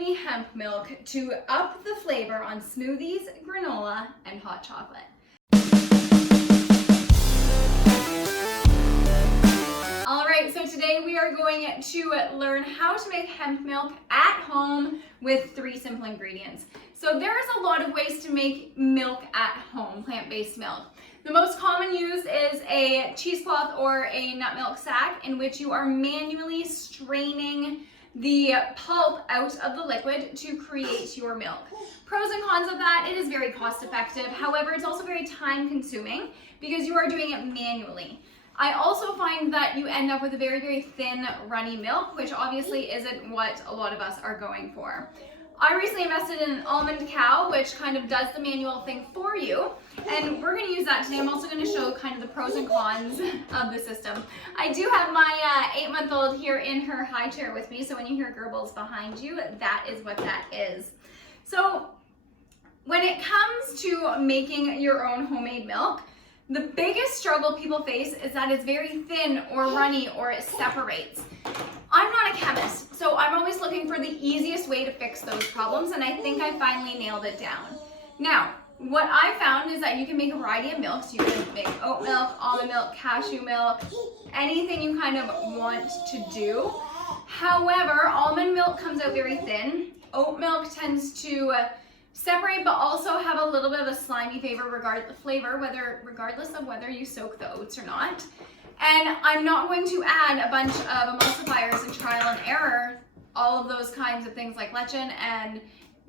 creamy hemp milk to up the flavor on smoothies, granola, and hot chocolate. All right, so today we are going to learn how to make hemp milk at home with 3 simple ingredients. So there's a lot of ways to make milk at home, plant-based milk. The most common use is a cheesecloth or a nut milk sack in which you are manually straining the pulp out of the liquid to create your milk. Pros and cons of that: it is very cost effective. However, it's also very time consuming because you are doing it manually. I also find that you end up with a very, very thin, runny milk, which obviously isn't what a lot of us are going for. I recently invested in an almond cow, which kind of does the manual thing for you, and we're going to use that today. I'm also going to show kind of the pros and cons of the system. I do have my 8-month-old here in her high chair with me, so when you hear gurbles behind you, that is what that is. So when it comes to making your own homemade milk, the biggest struggle people face is that it's very thin or runny or it separates. I'm not a chemist, so I'm always looking for the easiest way to fix those problems, and I think I finally nailed it down. Now, what I found is that you can make a variety of milks. You can make oat milk, almond milk, cashew milk, anything you kind of want to do. However, almond milk comes out very thin. Oat milk tends to separate but also have a little bit of a slimy regardless of whether you soak the oats or not. And I'm not going to add a bunch of emulsifiers and trial and error, all of those kinds of things like lecithin and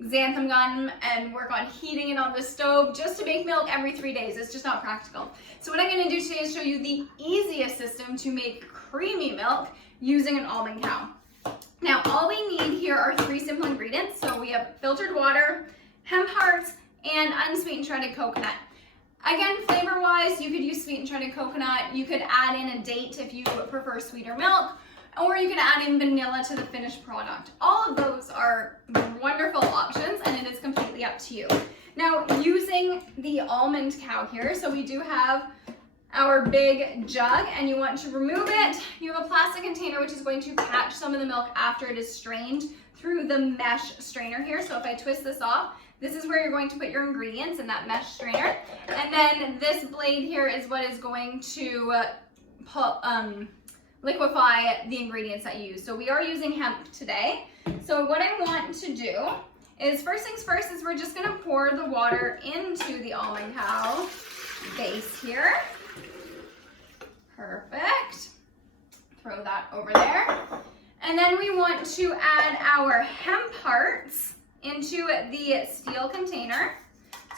xanthan gum, and work on heating it on the stove just to make milk every 3 days. It's just not practical. So what I'm going to do today is show you the easiest system to make creamy milk using an almond cow. Now, all we need here are 3 simple ingredients. So we have filtered water, hemp hearts, and unsweetened shredded coconut. Again, flavor-wise, you could use sweetened shredded coconut. You could add in a date if you prefer sweeter milk, or you can add in vanilla to the finished product. All of those are wonderful options, and it is completely up to you. Now, using the almond cow here, so we do have our big jug, and you want to remove it. You have a plastic container which is going to catch some of the milk after it is strained through the mesh strainer here. So if I twist this off, this is where you're going to put your ingredients in that mesh strainer. And then this blade here is what is going to liquefy the ingredients that you use. So we are using hemp today. So what I want to do is, first things first, is we're just gonna pour the water into the almond cow base here. Perfect. Throw that over there. And then we want to add our hemp hearts into the steel container.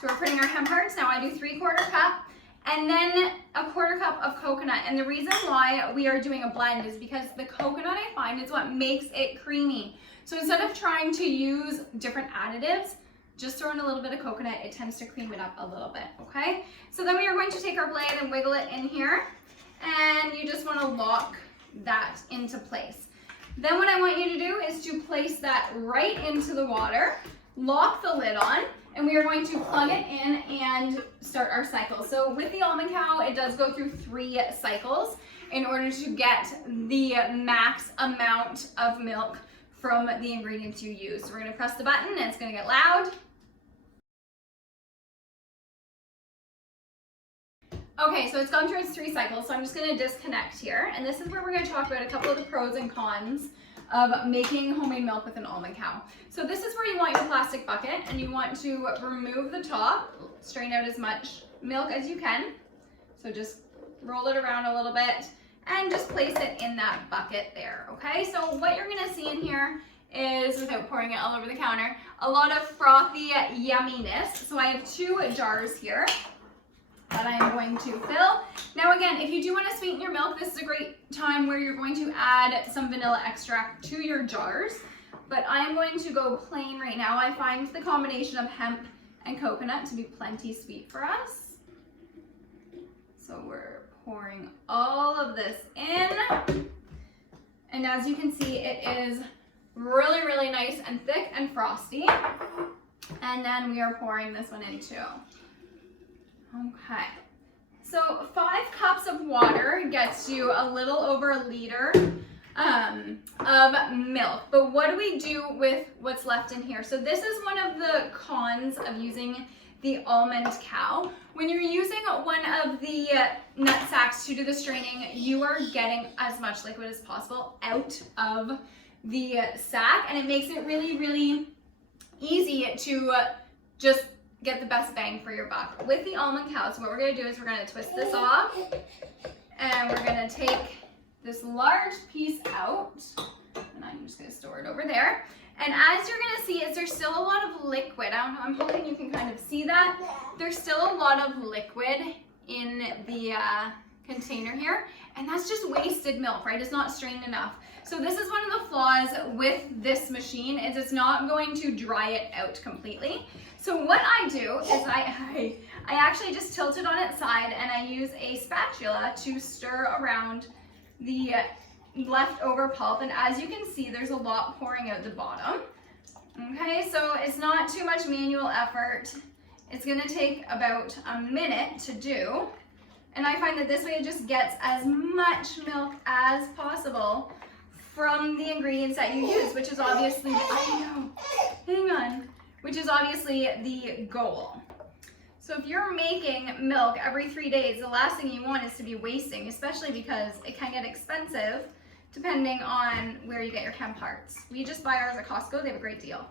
So we're putting our hemp hearts. Now I do 3/4 cup and then a 1/4 cup of coconut. And the reason why we are doing a blend is because the coconut, I find, is what makes it creamy. So instead of trying to use different additives, just throw in a little bit of coconut. It tends to cream it up a little bit, okay? So then we are going to take our blade and wiggle it in here, and you just want to lock that into place. Then what I want you to do is to place that right into the water, lock the lid on, and we are going to plug it in and start our cycle. So with the almond cow, it does go through 3 cycles in order to get the max amount of milk from the ingredients you use. So we're going to press the button and it's going to get loud. Okay, so it's gone through its 3 cycles, so I'm just going to disconnect here. And this is where we're going to talk about a couple of the pros and cons of making homemade milk with an almond cow. So this is where you want your plastic bucket, and you want to remove the top, strain out as much milk as you can. So just roll it around a little bit and just place it in that bucket there, okay? So what you're going to see in here is, without pouring it all over the counter, a lot of frothy yumminess. So I have 2 jars here that I'm going to fill. Now again, if you do want to sweeten your milk, this is a great time where you're going to add some vanilla extract to your jars, but I'm going to go plain right now. I find the combination of hemp and coconut to be plenty sweet for us. So we're pouring all of this in, and as you can see, it is really, really nice and thick and frosty. And then we are pouring this one in too. Okay, so 5 cups of water gets you a little over a liter of milk. But what do we do with what's left in here? So this is one of the cons of using the almond cow. When you're using one of the nut sacks to do the straining, you are getting as much liquid as possible out of the sack, and it makes it really, really easy to just get the best bang for your buck. With the almond cows, what we're gonna do is we're gonna twist this off, and we're gonna take this large piece out, and I'm just gonna store it over there. And as you're gonna see, is there's still a lot of liquid. I don't know, I'm hoping you can kind of see that. There's still a lot of liquid in the container here, and that's just wasted milk, right? It's not strained enough. So this is one of the flaws with this machine, is it's not going to dry it out completely. So what I do is I actually just tilt it on its side, and I use a spatula to stir around the leftover pulp, and as you can see, there's a lot pouring out the bottom. Okay, so it's not too much manual effort. It's gonna take about a minute to do, and I find that this way it just gets as much milk as possible from the ingredients that you use, which is obviously, which is obviously the goal. So if you're making milk every 3 days, the last thing you want is to be wasting, especially because it can get expensive depending on where you get your hemp hearts. We just buy ours at Costco, they have a great deal.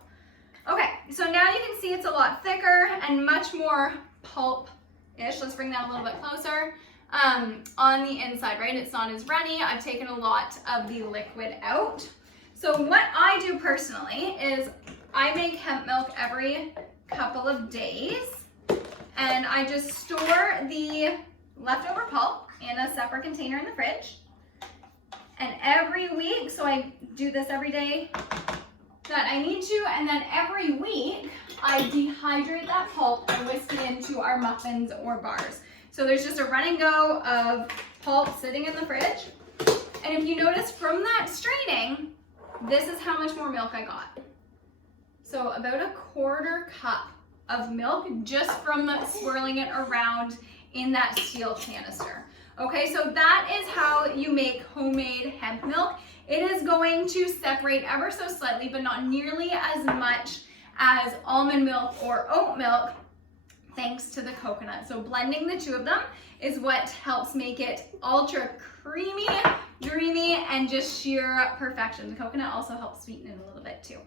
Okay, so now you can see it's a lot thicker and much more pulp-ish. Let's bring that a little bit closer. On the inside, right? It's not as runny. I've taken a lot of the liquid out. So what I do personally is I make hemp milk every couple of days, and I just store the leftover pulp in a separate container in the fridge. And every week, so I do this every day that I need to, and then every week I dehydrate that pulp and whisk it into our muffins or bars. So there's just a run and go of pulp sitting in the fridge. And if you notice from that straining, this is how much more milk I got. So about a 1/4 cup of milk just from swirling it around in that steel canister. Okay, so that is how you make homemade hemp milk. It is going to separate ever so slightly, but not nearly as much as almond milk or oat milk, thanks to the coconut. So blending the two of them is what helps make it ultra creamy, dreamy, and just sheer perfection. The coconut also helps sweeten it a little bit too.